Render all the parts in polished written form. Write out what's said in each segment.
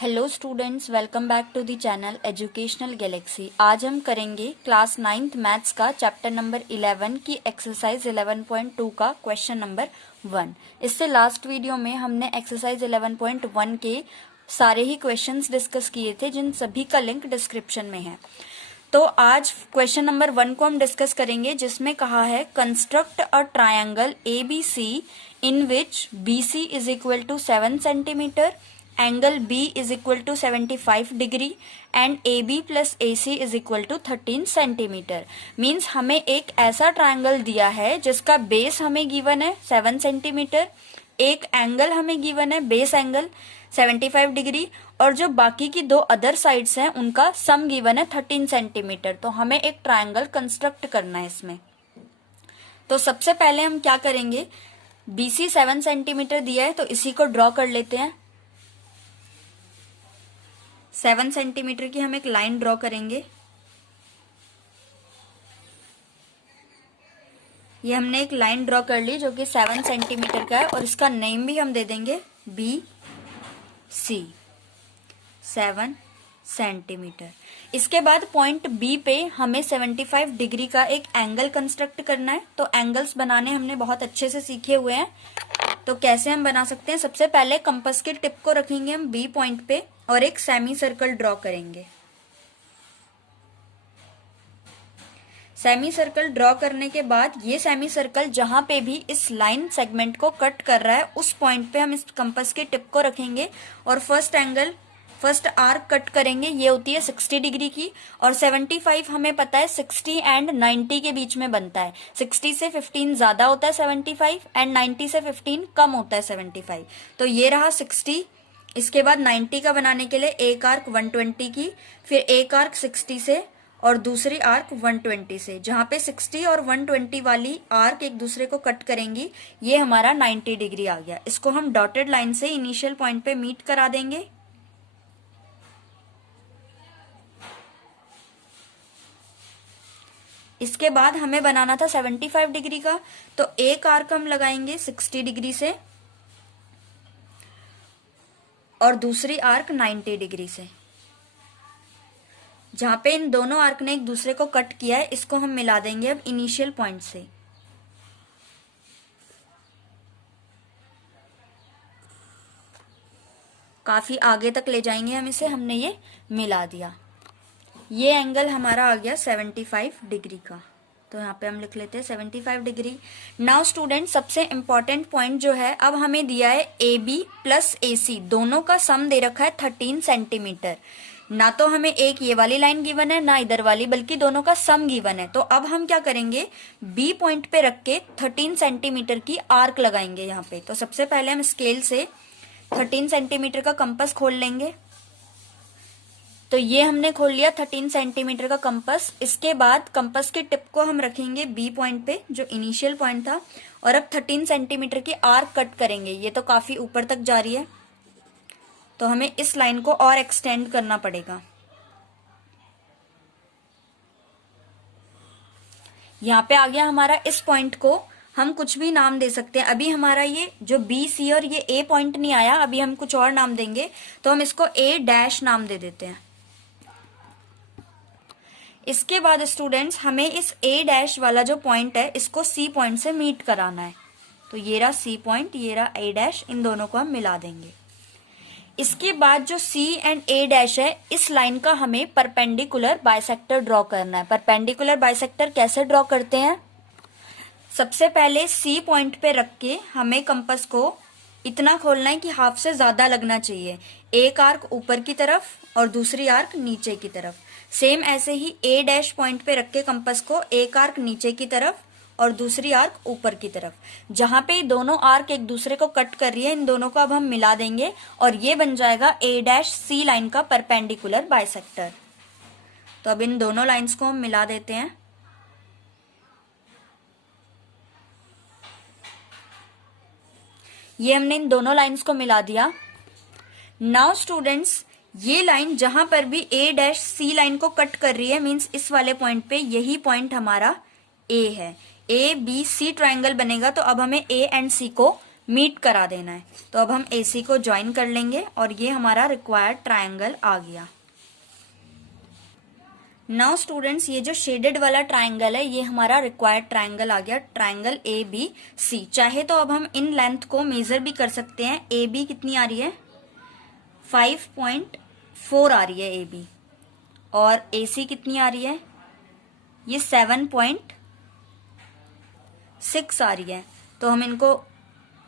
Hello students, welcome back to the channel educational galaxy. आज हम करेंगे क्लास 9th मैथ्स का चैप्टर नंबर 11 की एक्सरसाइज 11.2 का क्वेश्चन नंबर 1। इससे लास्ट वीडियो में हमने एक्सरसाइज 11.1 के सारे ही क्वेश्चंस डिस्कस किए थे, जिन सभी का लिंक डिस्क्रिप्शन में है। तो आज क्वेश्चन नंबर 1 को हम डिस्कस करेंगे, जिसमें कहा है construct a triangle ABC in which BC is equal to 7 centimetre, angle B is equal to 75 degree and AB plus AC is equal to 13 centimetre. Means हमें एक ऐसा ट्रायंगल दिया है जिसका बेस हमें गिवन है 7 सेंटीमीटर, एक एंगल हमें गिवन है बेस एंगल 75 डिग्री, और जो बाकी की दो अदर साइड्स हैं उनका सम गिवन है 13 सेंटीमीटर। तो हमें एक ट्रायंगल कंस्ट्रक्ट करना है इसमें। तो सबसे पहले हम क्या करेंगे, BC 7 सेंटीमीटर दिया है तो इसी को ड्रॉ कर लेते हैं। 7 सेंटीमीटर की हम एक लाइन ड्रॉ करेंगे। ये हमने एक लाइन ड्रॉ कर ली जो कि 7 सेंटीमीटर का है, और इसका नेम भी हम दे देंगे BC 7 सेंटीमीटर। इसके बाद पॉइंट B पे हमें 75 डिग्री का एक एंगल कंस्ट्रक्ट करना है। तो एंगल्स बनाने हमने बहुत अच्छे से सीखे हुए हैं। तो कैसे हम बना सकते हैं, सबसे पहले कंपास के टिप को रखेंगे हम B पॉइंट पे और एक सेमी सर्कल ड्रॉ करेंगे। सेमी सर्कल ड्रॉ करने के बाद ये सेमी सर्कल जहां पे भी इस लाइन सेगमेंट को कट कर रहा है उस पॉइंट पे हम इस कंपास के टिप को रखेंगे और फर्स्ट आर्क कट करेंगे। ये होती है 60 डिग्री की, और 75 हमें पता है 60 एंड 90 के बीच में बनता है। 60 से 15 ज्यादा होता है 75 एंड 90 से 15 कम होता है 75। तो ये रहा 60। इसके बाद 90 का बनाने के लिए एक आर्क 120 की, फिर एक आर्क 60 से और दूसरी आर्क 120 से। जहां पे 60 और 120 वाली आर्क एक दूसरे को कट करेंगी, ये हमारा 90 डिग्री आ गया। इसको हम डॉटेड लाइन से इनिशियल पॉइंट पे मीट करा देंगे। इसके बाद हमें बनाना था 75 डिग्री का, तो एक आर्क हम लगाएंगे 60 डिग्री से और दूसरी आर्क 90 डिग्री से। जहां पे इन दोनों आर्क ने एक दूसरे को कट किया है, इसको हम मिला देंगे अब इनिशियल पॉइंट से। काफी आगे तक ले जाएंगे हम इसे, हमने ये मिला दिया। ये एंगल हमारा आ गया 75 डिग्री का। तो यहाँ पे हम लिख लेते हैं 75 डिग्री। नाउ स्टूडेंट, सबसे इंपॉर्टेंट पॉइंट जो है, अब हमें दिया है AB प्लस AC दोनों का सम दे रखा है 13 सेंटीमीटर। ना तो हमें एक ये वाली लाइन गिवन है ना इधर वाली, बल्कि दोनों का सम गिवन है। तो अब हम क्या करेंगे, B पॉइंट पे रख के 13 सेंटीमीटर की आर्क लगाएंगे यहाँ पे। तो सबसे पहले हम स्केल से 13 सेंटीमीटर का कंपास खोल लेंगे। तो ये हमने खोल लिया 13 सेंटीमीटर का कंपास। इसके बाद कंपास के टिप को हम रखेंगे B पॉइंट पे, जो इनिशियल पॉइंट था, और अब 13 सेंटीमीटर की आर्क कट करेंगे। ये तो काफी ऊपर तक जा रही है, तो हमें इस लाइन को और एक्सटेंड करना पड़ेगा। यहाँ पे आ गया हमारा, इस पॉइंट को हम कुछ भी नाम दे सकते हैं। अभी हमारा ये जो B, C और ये A पॉइंट नहीं आया, अभी हम कुछ और नाम देंगे। तो हम इसको A' नाम दे देते हैं। इसके बाद स्टूडेंट्स, हमें इस A' वाला जो पॉइंट है इसको C पॉइंट से मीट कराना है। तो ये रहा C पॉइंट, ये रहा A', इन दोनों को हम मिला देंगे। इसके बाद जो C एंड A' है, इस लाइन का हमें परपेंडिकुलर बाइसेक्टर ड्रॉ करना है। परपेंडिकुलर बाइसेक्टर कैसे ड्रॉ करते हैं, सबसे पहले C पॉइंट पे रख के हमें कंपास को इतना खोलना है कि हाफ से ज्यादा लगना चाहिए। एक आर्क ऊपर की तरफ और दूसरी आर्क नीचे की तरफ। सेम ऐसे ही A' पॉइंट पे रख के कंपास को एक आर्क नीचे की तरफ और दूसरी आर्क ऊपर की तरफ। जहां पे दोनों आर्क एक दूसरे को कट कर रही है, इन दोनों को अब हम मिला देंगे और ये बन जाएगा A' लाइन का परपेंडिकुलर बाइसेक्टर। तो अब इन दोनों लाइंस को हम मिला देते हैं। ये हमने इन दोनों लाइंस को मिला दिया। नाउ स्टूडेंट्स, ये लाइन जहां पर भी A' लाइन को कट कर रही है, मींस इस वाले पॉइंट पे यही पॉइंट हमारा A है। ABC ट्रायंगल बनेगा, तो अब हमें A एंड C को मीट करा देना है। तो अब हम AC को ज्वाइन कर लेंगे और ये हमारा रिक्वायर्ड ट्रायंगल आ गया। नाउ स्टूडेंट्स, ये जो शेडेड वाला ट्रायंगल है ये हमारा रिक्वायर्ड ट्रायंगल आ गया, ट्रायंगल ABC। चाहे तो अब हम इन लेंथ को मेजर भी कर सकते हैं। AB कितनी आ रही है? 5.4 आ रही है AB। और AC कितनी आ रही है? ये 7.6 आ रही है। तो हम इनको,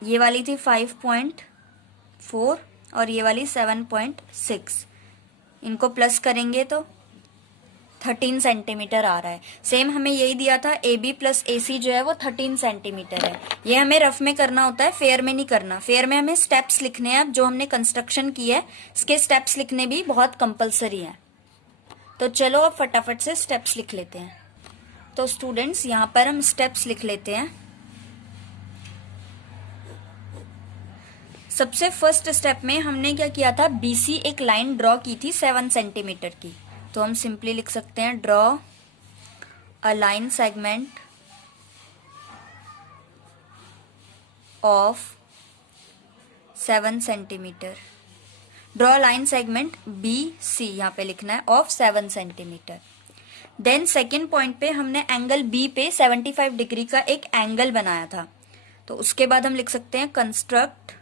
ये वाली थी 5.4 और ये वाली 7.6, इनको प्लस करेंगे तो 13 सेंटीमीटर आ रहा है। सेम हमें यही दिया था, AB प्लस AC जो है वो 13 सेंटीमीटर है। ये हमें रफ में करना होता है, फेयर में नहीं करना। फेयर में हमें स्टेप्स लिखने हैं। अब जो हमने कंस्ट्रक्शन की है इसके स्टेप्स लिखने भी बहुत कंपलसरी है। तो चलो अब फटाफट से स्टेप्स लिख लेते हैं। तो स्टूडेंट्स, यहाँ पर हम स्टेप्स लिख लेते हैं। सबसे फर्स्ट स्टेप में हमने क्या किया था, BC एक लाइन ड्रॉ की थी 7 सेंटीमीटर की। तो हम सिंपली लिख सकते हैं draw a line segment of 7 centimetre. Draw line segment BC यहाँ पे लिखना है, of 7 centimetre. Then second point पे हमने एंगल B पे 75 डिग्री का एक एंगल बनाया था। तो उसके बाद हम लिख सकते हैं construct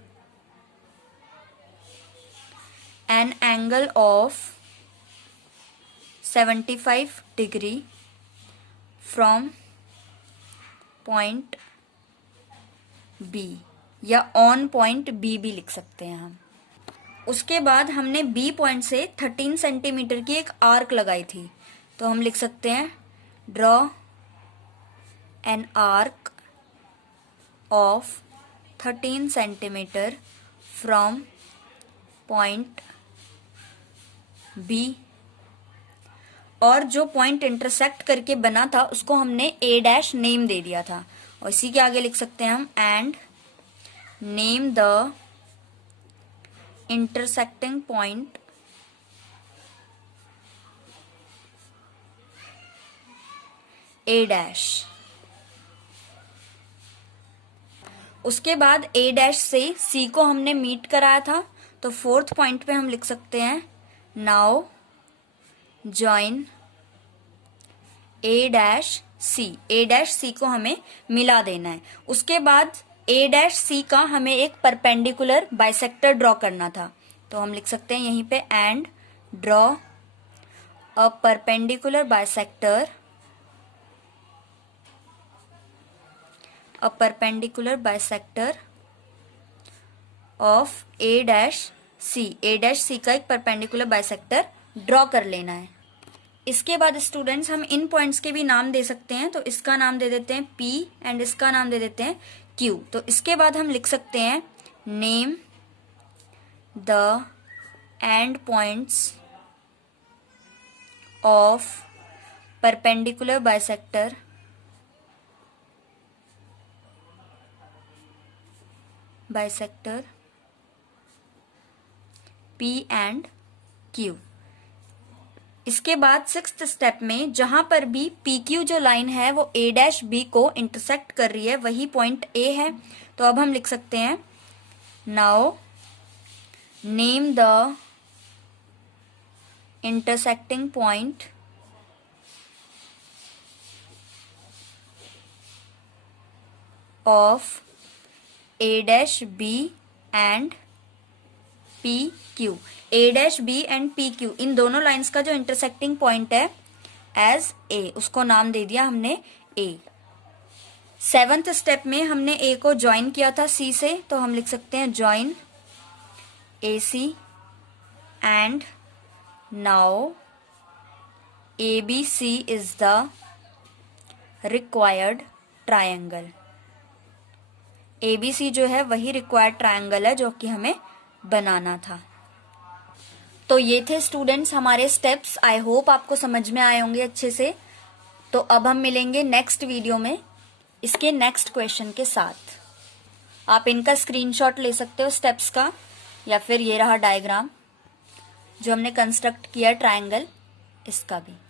an angle of 75 degree from point B, या ऑन पॉइंट B भी लिख सकते हैं हम। उसके बाद हमने B पॉइंट से 13 सेंटीमीटर की एक आर्क लगाई थी। तो हम लिख सकते हैं draw an arc of 13 centimetre from point B। और जो पॉइंट इंटरसेक्ट करके बना था उसको हमने A' नेम दे दिया था। और इसी के आगे लिख सकते हैं हम and name the intersecting point A'। उसके बाद A' से C को हमने मीट कराया था। तो फोर्थ पॉइंट पे हम लिख सकते हैं नाउ जॉइन A'(C). A'(C) को हमें मिला देना है। उसके बाद A'(C) का हमें एक परपेंडिकुलर बाइसेक्टर ड्रॉ करना था। तो हम लिख सकते हैं यहीं पे and draw a perpendicular bisector of A'(C). A'(C) का एक परपेंडिकुलर बाइसेक्टर ड्रॉ कर लेना है। इसके बाद स्टूडेंट्स, हम इन पॉइंट्स के भी नाम दे सकते हैं। तो इसका नाम दे देते हैं P एंड इसका नाम दे देते हैं Q। तो इसके बाद हम लिख सकते हैं name the end points of perpendicular bisector P and Q। इसके बाद सिक्स्थ स्टेप में जहां पर भी PQ जो लाइन है वो A'(B) को इंटरसेक्ट कर रही है, वही पॉइंट A है। तो अब हम लिख सकते हैं now name the intersecting point of A'(B) and PQ। A'(B) and PQ इन दोनों लाइंस का जो इंटरसेक्टिंग पॉइंट है एज A, उसको नाम दे दिया हमने A। सेवंथ स्टेप में हमने A को ज्वाइन किया था C से। तो हम लिख सकते हैं join AC and now ABC is the required triangle. ABC जो है वही रिक्वायर्ड ट्रायंगल है जो कि हमें बनाना था। तो ये थे स्टूडेंट्स हमारे स्टेप्स। आई होप आपको समझ में आए होंगे अच्छे से। तो अब हम मिलेंगे नेक्स्ट वीडियो में इसके नेक्स्ट क्वेश्चन के साथ। आप इनका स्क्रीनशॉट ले सकते हो स्टेप्स का, या फिर ये रहा डायग्राम जो हमने कंस्ट्रक्ट किया ट्रायंगल, इसका भी।